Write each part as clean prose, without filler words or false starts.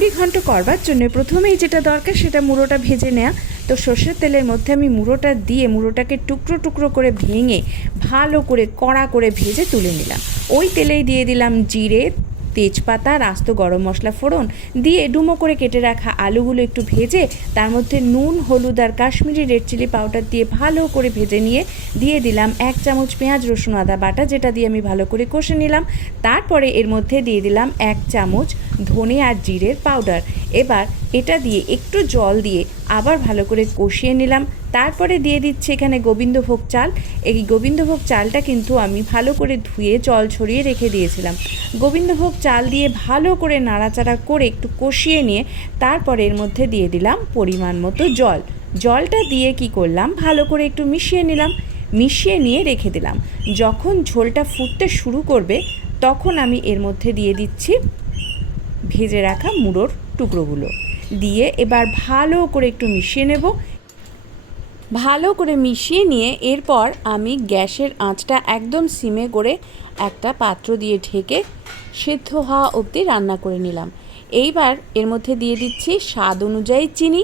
মুড়ি ঘন্ট করবার জন্য প্রথমেই যেটা দরকার সেটা মুড়োটা ভেজে নেওয়া। তো সর্ষের তেলের মধ্যে আমি মুড়োটা দিয়ে মুড়োটাকে টুকরো টুকরো করে ভেঙে ভালো করে কড়া করে ভেজে তুলে নিলাম। ওই তেলেই দিয়ে দিলাম জিরে, তেজপাতা, আস্ত গরম মশলা ফোড়ন দিয়ে ডুমো করে কেটে রাখা আলুগুলো একটু ভেজে তার মধ্যে নুন, হলুদ আর কাশ্মীরি রেড চিলি পাউডার দিয়ে ভালো করে ভেজে নিয়ে দিয়ে দিলাম 1 চামচ পেঁয়াজ রসুন আদা বাটা, যেটা দিয়ে আমি ভালো করে কষে নিলাম। তারপরে এর মধ্যে দিয়ে দিলাম 1 চামচ ধনে আর জিরের পাউডার। এবার এটা দিয়ে একটু জল দিয়ে আবার ভালো করে কষিয়ে নিলাম। তারপরে দিয়ে দিচ্ছি এখানে গোবিন্দভোগ চাল। এই গোবিন্দভোগ চালটা কিন্তু আমি ভালো করে ধুয়ে জল ছড়িয়ে রেখে দিয়েছিলাম। গোবিন্দভোগ চাল দিয়ে ভালো করে নাড়াচাড়া করে একটু কষিয়ে নিয়ে তারপরে এর মধ্যে দিয়ে দিলাম পরিমাণ মতো জল। জলটা দিয়ে কি করলাম, ভালো করে একটু মিশিয়ে নিলাম। মিশিয়ে নিয়ে রেখে দিলাম। যখন ঝোলটা ফুটতে শুরু করবে তখন আমি এর মধ্যে দিয়ে দিচ্ছি ভেজে রাখা মুড়োর টুকরোগুলো দিয়ে এবার ভালো করে একটু মিশিয়ে নেব। ভালো করে মিশিয়ে নিয়ে এরপর আমি গ্যাসের আঁচটা একদম সিমে করে একটা পাত্র দিয়ে ঢেকে সেদ্ধ হওয়া অবধি রান্না করে নিলাম। এইবার এর মধ্যে দিয়ে দিচ্ছি স্বাদ অনুযায়ী চিনি।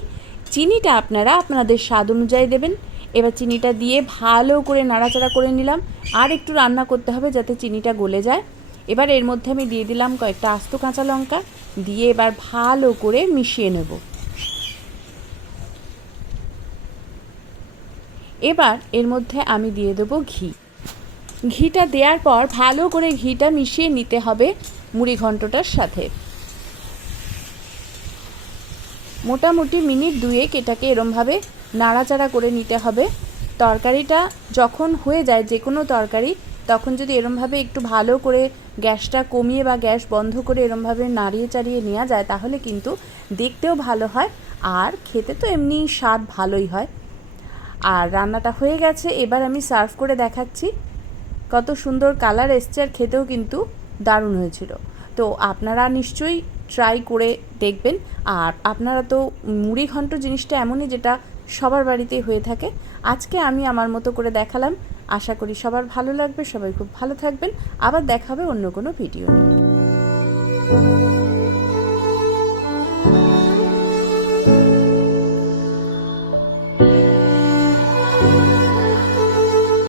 চিনিটা আপনারা আপনাদের স্বাদ অনুযায়ী দেবেন। এবার চিনিটা দিয়ে ভালো করে নাড়াচাড়া করে নিলাম। আর একটু রান্না করতে হবে যাতে চিনিটা গলে যায়। এবার এর মধ্যে আমি দিয়ে দিলাম কয়েকটা আস্ত কাঁচা লঙ্কা দিয়ে এবার ভালো করে মিশিয়ে নেব। এবার এর মধ্যে আমি দিয়ে দেবো ঘি। ঘিটা দেওয়ার পর ভালো করে ঘিটা মিশিয়ে নিতে হবে মুড়ি ঘন্টটার সাথে। মোটামুটি মিনিট 2 এটাকে এরমভাবে নাড়াচাড়া করে নিতে হবে। তরকারিটা যখন হয়ে যায় যে কোনো তরকারি, তখন যদি এরমভাবে একটু ভালো করে গ্যাসটা কমিয়ে বা গ্যাস বন্ধ করে এরমভাবে নাড়িয়ে চাড়িয়ে নেওয়া যায় তাহলে কিন্তু দেখতেও ভালো হয় আর খেতে তো এমনি স্বাদ ভালোই হয়। আর রান্নাটা হয়ে গেছে, এবার আমি সার্ভ করে দেখাচ্ছি। কত সুন্দর কালার এসছে আর খেতেও কিন্তু দারুণ হয়েছিল। তো আপনারা নিশ্চয়ই ট্রাই করে দেখবেন। আর আপনারা তো মুড়ি ঘন্ট জিনিসটা এমনই যেটা সবার বাড়িতেই হয়ে থাকে। আজকে আমি আমার মতো করে দেখালাম। আশা করি সবার ভালো লাগবে। সবাই খুব ভালো থাকবেন। আবার দেখা হবে অন্য কোনো ভিডিও নিয়ে।